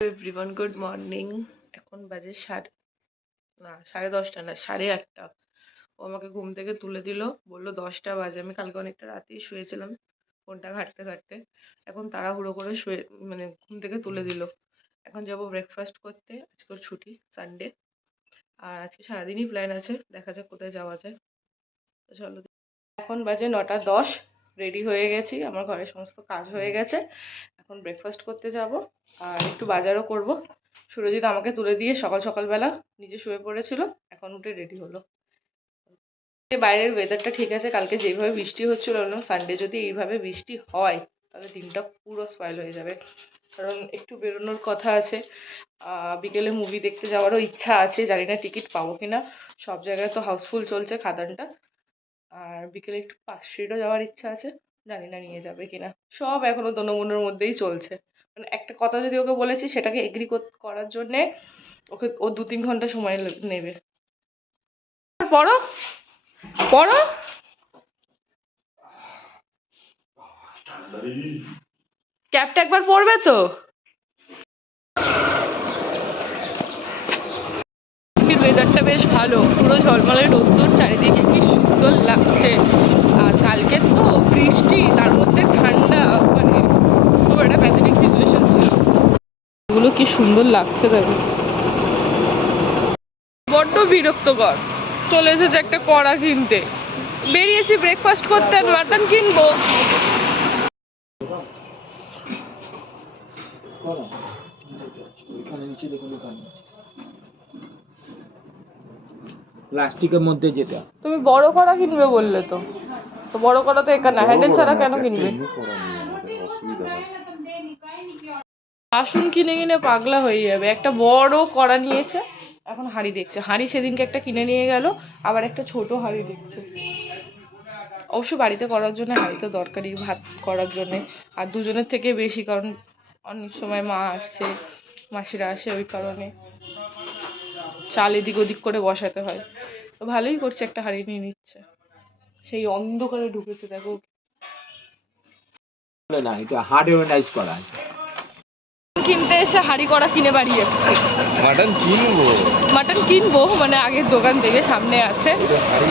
Everyone good morning এখন বাজে সাড়ে, না, সাড়ে দশটা না, সাড়ে আটটা। ও আমাকে ঘুম থেকে তুলে দিল, বলল দশটা বাজে। আমি কালকে অনেকটা রাতেই শুয়েছিলাম, ফোনটা ঘাঁটতে ঘাঁটতে। এখন তাড়াহুড়ো করে শুয়ে মানে ঘুম থেকে তুলে দিল। এখন যাব ব্রেকফাস্ট করতে, আজকে ওর ছুটি সানডে আর আজকে সারাদিনই প্ল্যান আছে, দেখা যাক কোথায় যাওয়া যায়। চলো, এখন বাজে নটা দশ। রেডি হয়ে গেছি আমার ঘরে সমস্ত কাজ হয়ে গেছে। এখন ব্রেকফাস্ট করতে যাব আর একটু বাজারও করব। সুরজিৎ আমাকে তুলে দিয়ে সকাল সকালবেলা নিজে শুয়ে পড়েছিল এখন উঠে রেডি হলো। বাইরের ওয়েদারটা ঠিক আছে কালকে যেভাবে বৃষ্টি হচ্ছিল না সানডে যদি এইভাবে বৃষ্টি হয় তাহলে দিনটা পুরো স্পয়েল হয়ে যাবে। কারণ একটু বেরোনোর কথা আছে বিকেলে মুভি দেখতে যাওয়ারও ইচ্ছা আছে জানি না টিকিট পাবো কিনা। সব জায়গায় তো হাউসফুল চলছে খাদানটা। আর বিকেলে একটু পার্ক স্ট্রিটও যাওয়ার ইচ্ছা আছে, জানি না নিয়ে যাবে কিনা। সব এখনও দনমনের মধ্যেই চলছে। মানে একটা কথা যদি ওকে বলেছি, সেটাকে এগ্রি করার জন্যে ওকে, ও দু তিন ঘণ্টা সময় নেবে। পড়ো পড়ো। ক্যাপটা একবার পরবে তো? ওয়েদারটা বেশ ভালো। পুরো ঝলমলে রোদ্দুর, চারিদিকে কি সুন্দর লাগছে। আর কালকে তো বৃষ্টি, তার মধ্যে ঠান্ডা মানে খুব একটা প্যাথেটিক সিচুয়েশন ছিল। এগুলো কি সুন্দর লাগছে দেখো। বড্ড বিরক্তকর। চলে এসেছে একটা কড়া কিনতে। বেরিয়েছি ব্রেকফাস্ট করতে আর মাটন কিনবো। এখানে নিচে দেখুন এখানে প্লাস্টিকের মধ্যে যেটা। তুমি বড় কড়া কিনবে বললে তো। তো বড় কড়া তো এখানে হ্যান্ডেল ছাড়া কেন কিনবে? বাসন কিনে কিনে পাগলা হয়ে যাবে। একটা বড় কড়া নিয়েছে এখন হাঁড়ি দেখছে। হাঁড়ি সেদিনকে একটা কিনে নিয়ে গেল আবার একটা ছোট হাঁড়ি দেখছে। অবশ্য বাড়িতে করার জন্য হাঁড়ি তো দরকারি ভাত করার জন্যে। আর দুজনের থেকে বেশি কারণ অনেক সময় মা আসছে মাসিরা আসে ওই কারণে। চাল এদিক ওদিক করে বসাতে হয়। ভালোই করছে একটা হাঁড়ি নিয়ে নিচ্ছে। সেই অন্ধকারে ঢুকেছে দেখো। না এটা হার্ডওয়ারাইজ করা আছে। কিনতে এসে হাঁড়ি করা কিনে বাড়ি যাচ্ছে মাটন কিনবো? মাটন কিনবো মানে আগের দোকান থেকে সামনে আছে।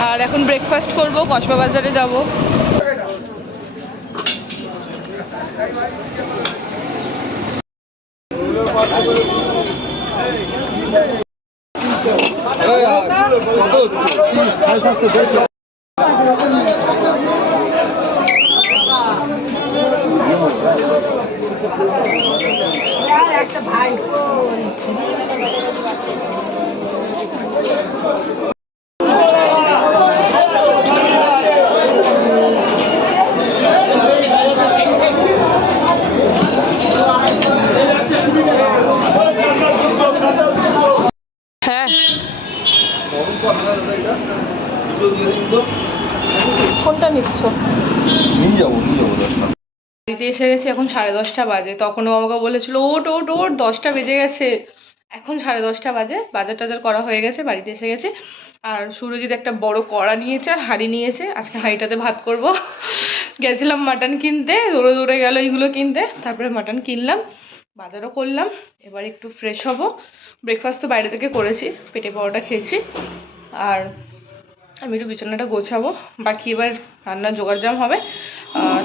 আর এখন ব্রেকফাস্ট করব কসবা বাজারে যাব। হ্যাঁ কোনটা নিচ্ছ? নিয়ে যাব নিয়ে যাব বাড়িতে এসে গেছি এখন সাড়ে দশটা বাজে। তখন ও আমাকে বলেছিল ওট ওট ওট দশটা বেজে গেছে। এখন সাড়ে দশটা বাজে বাজার টাজার করা হয়ে গেছে বাড়িতে এসে গেছে। আর সুরজিৎ একটা বড় কড়া নিয়েছে আর হাঁড়ি নিয়েছে। আজকে হাঁড়িটাতে ভাত করব। গেছিলাম মাটন কিনতে দৌড়ে দৌড়ে গেল এইগুলো কিনতে। তারপরে মাটন কিনলাম। বাজারও করলাম, এবার একটু ফ্রেশ হব। ব্রেকফাস্ট তো বাইরে থেকে করেছি, পেটে পাওয়াটা খেয়েছি। আর আমি একটু বিছানাটা গোছাবো, বাকি এবার রান্নার জোগাড়জাম হবে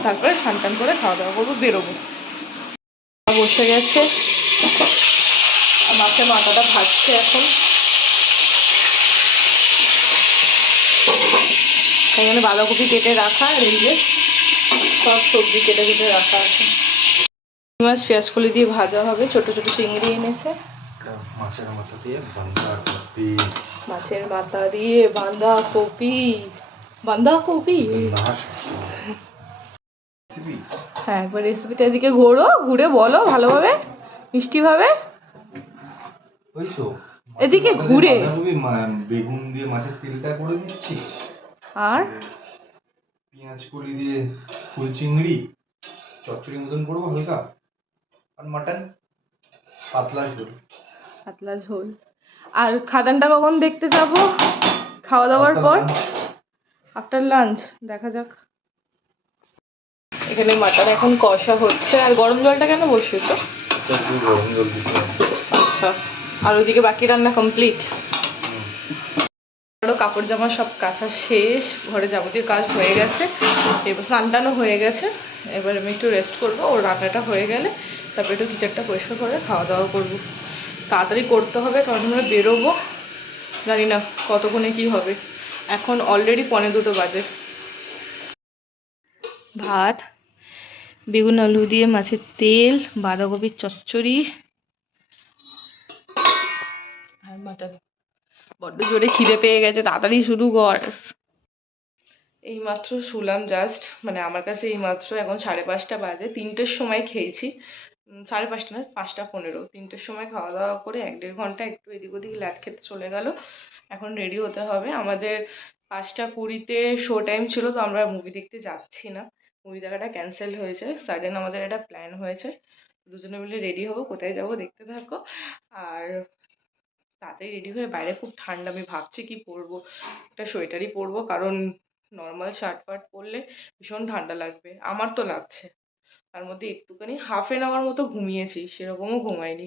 তারপরে স্নান টান করে খাওয়া দাওয়া করব, বেরোবো। বসে গেছে। মাছের মাথাটা ভাজছে এখন। এখানে বাঁধাকপি কেটে রাখা, আর এই যে সব সবজি কেটে কেটে রাখা আছে। মাছ পেঁয়াজ কলি দিয়ে ভাজা হবে। ছোট ছোট চিংড়ি এনেছে। মাছের মাথা দিয়ে বাঁধাকপি মাছের মাথা দিয়ে বাঁধাকপি বাঁধাকপি হ্যাঁ একবার রেসিপিটা এদিকে ঘোরো ঘুরে বলো ভালোভাবে মিষ্টিভাবে। ওই তো এদিকে ঘুরে। বেগুন দিয়ে মাছের তেলটা করে দিচ্ছি। আর? পেঁয়াজ কলি দিয়ে ফুল চিংড়ি চচ্চড়ি মতন করব হালকা। আর মাটন পাতলা ঝোল। পাতলা ঝোল। আর খাদানটা কখন দেখতে যাব? খাওয়া দাওয়ার পর? আফটার লাঞ্চ দেখা যাক। এখানে মাটন এখন কষা হচ্ছে। আর গরম জলটা কেন বসিয়েছো? গরম জল আচ্ছা। আর ওইদিকে বাকি রান্না কমপ্লিট আরও কাপড় জামা সব কাছা শেষ। ঘরে যাবতীয় কাজ হয়ে গেছে। এবার স্নান হয়ে গেছে। এবার আমি একটু রেস্ট করব। ওর রান্নাটা হয়ে গেলে তারপরে একটু কিচেনটা পরিষ্কার করে খাওয়া দাওয়া করব। তাড়াতাড়ি করতে হবে, কারণ আমরা বেরোবো। জানি না কতক্ষণে কি হবে। এখন অলরেডি পনে দুটো বাজে। ভাত, বেগুন আলু দিয়ে মাছের তেল, বাঁধাকপির চচ্চড়ি আর মাটন। বড্ড জোরে খিদে পেয়ে গেছে, তাড়াতাড়ি শুরু কর। এইমাত্র শুলাম জাস্ট মানে আমার কাছে এইমাত্র এখন সাড়ে পাঁচটা বাজে, তিনটের সময় খেয়েছি। সাড়ে পাঁচটা না, পাঁচটা পনেরো। তিনটের সময় খাওয়া দাওয়া করে এক দেড় ঘণ্টা একটু এদিক ওদিক ল্যাদ খেতে চলে গেল। এখন রেডি হতে হবে। আমাদের পাঁচটা কুড়িতে শো টাইম ছিল, তো আমরা মুভি দেখতে যাচ্ছি না। মুভি দেখাটা ক্যান্সেল হয়েছে। সাডেন আমাদের একটা প্ল্যান হয়েছে। দুজনে মিলে রেডি হব, কোথায় যাব দেখতে থাকো। আর তাড়াতাড়ি রেডি হয়ে বাইরে খুব ঠান্ডা, আমি ভাবছি কি পরবো। একটা সোয়েটারই পরবো, কারণ নর্মাল শার্ট ফার্ট পরলে ভীষণ ঠান্ডা লাগবে। আমার তো লাগছে। তার মধ্যে একটুখানি হাফ এন আওয়ার মতো ঘুমিয়েছি, সেরকমও ঘুমাইনি।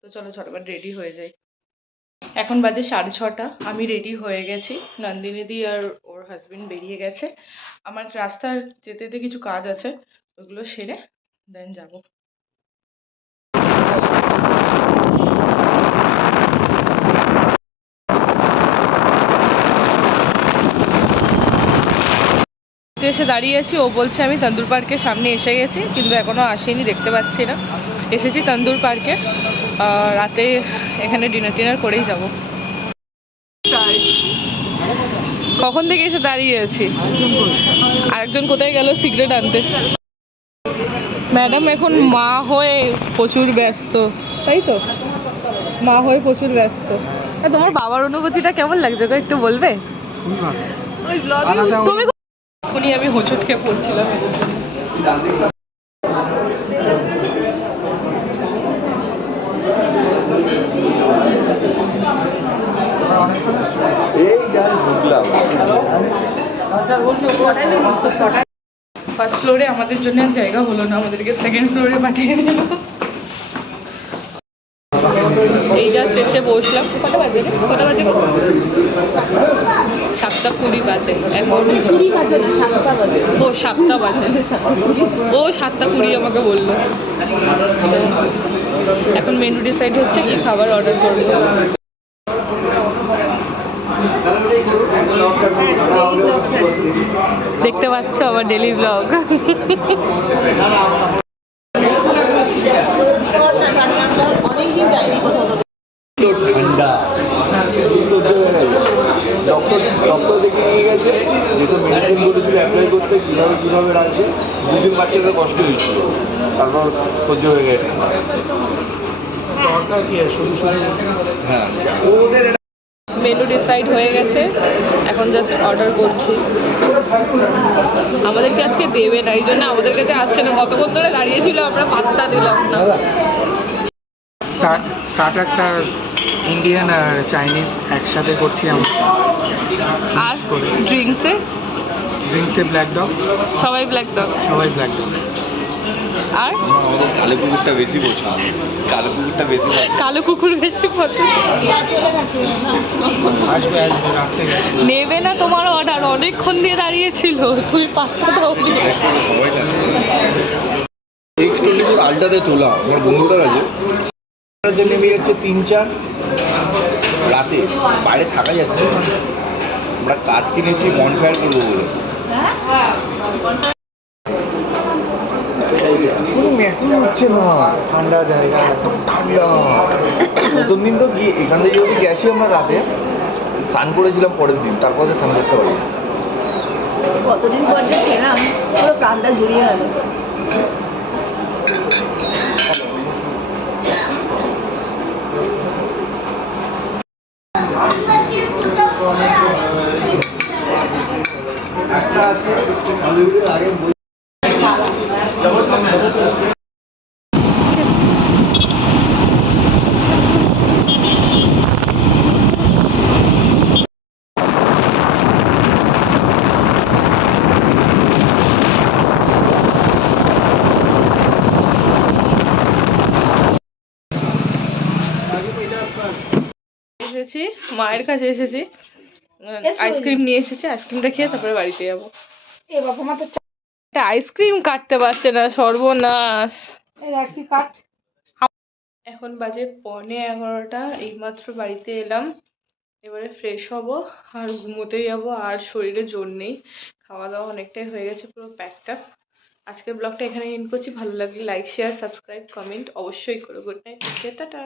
তো চলো ঝটপট রেডি হয়ে যাই। এখন বাজে সাড়ে ছটা, আমি রেডি হয়ে গেছি। নন্দিনীদি আর ওর হাজবেন্ড বেরিয়ে গেছে। আমার রাস্তার যেতে যেতে কিছু কাজ আছে, ওগুলো সেরে দেন যাব। এসে দাঁড়িয়ে আছি। ও বলছে আমি তন্দুর পার্কের সামনে এসে গেছি কিন্তু এখনও আসেনি দেখতে পাচ্ছি না। এসেছি তন্দুর পার্কে। রাতে এখানে ডিনার টিনার করেই যাব। কখন থেকে এসে দাঁড়িয়ে আছি? আরেকজন কোথায় গেল? সিগারেট আনতে। ম্যাডাম এখন মা হয়ে প্রচুর ব্যস্ত। তাই তো? মা হয়ে প্রচুর ব্যস্ত। তোমার বাবার অনুভূতিটা কেমন লাগছে? একটু বলবে? তুমি এখনই আমি হোঁচট খেয়ে পড়ছিলাম এই যার ঢুকলাম। ফার্স্ট ফ্লোরে আমাদের জন্য জায়গা হলো না আমাদেরকে সেকেন্ড ফ্লোরে পাঠিয়ে দিল। এই জাস্ট এসে বসলাম। কটা বাজে কটা বাজে? সাতটা কুড়ি বাজে। এখন ও সাতটা বাজে। ও সাতটা কুড়ি আমাকে বলল। এখন মেনু ডিসাইড হচ্ছে কি খাবার অর্ডার করব। দেখতে পাচ্ছ আমার ডেলি ব্লগ ঠান্ডা ডক্টর দেখে নিয়ে গেছে। যেসব মেডিসিন বলেছিল অ্যাপ্লাই করতে কীভাবে কীভাবে রাখবে দুদিন বাচ্চাদের কষ্ট হয়েছিল। তারপর সহ্য হয়ে গেছে। হ্যাঁ। ওদের মেনু ডিসাইড হয়ে গেছে। এখন জাস্ট অর্ডার করছি। আমাদেরকে আজকে দেবে না এই জন্য আমাদের কাছে আসছে না। কতক্ষণ ধরে দাঁড়িয়েছিল আমরা পাত্তা দিলাম না। স্টার্ট স্টার্টারটা ইন্ডিয়ান আর চাইনিজ একসাথে করছি আমরা আর ড্রিঙ্কসে ড্রিঙ্কসে ব্ল্যাক ডগ সবাই ব্ল্যাক ডগ সবাই ব্ল্যাক ডগ আর? আমাদের কালো কুকুরটা বেশি পছন্দ। কালো কুকুরটা বেশি কালো কুকুর বেশি পছন্দ। নেবে না তোমার অর্ডার অনেকক্ষণ দিয়ে দাঁড়িয়েছিল। তুমি পাত্তা দাও এক্স টোয়েন্টি ফোর আলটাতে তোলা। আমার বন্ধুটা আছে। জন্য তিন চার। রাতে বাইরে থাকা যাচ্ছে। আমরা কাঠ কিনেছি বনফায়ার করব বলে। কোনো মেসেজ হচ্ছে না। ঠান্ডা জায়গা এত ঠান্ডা। প্রথম দিন তো গিয়ে এখান থেকে যদি গেছি আমরা রাতে স্নান করেছিলাম পরের দিন তারপরে স্নান করতে পারি কতদিন পর যে পুরো প্রাণটা জুড়িয়ে গেল। একটা আছে আগে এসেছি মায়ের কাছে এসেছি। আইসক্রিম নিয়ে এসেছি আইসক্রিমটা খেয়ে তারপরে বাড়িতে যাব। এ বাবা মা তো একটা আইসক্রিম কাটতে পারছে না সর্বনাশ। এখন বাজে পৌনে এগারোটা এইমাত্র বাড়িতে এলাম। এবারে ফ্রেশ হব আর ঘুমোতে যাব আর শরীরে জোর নেই। খাওয়া দাওয়া অনেকটাই হয়ে গেছে পুরো প্যাকটা আজকের ব্লগটা এখানে এন্ড করছি। ভালো লাগলে লাইক শেয়ার সাবস্ক্রাইব কমেন্ট অবশ্যই করো। Good night tata.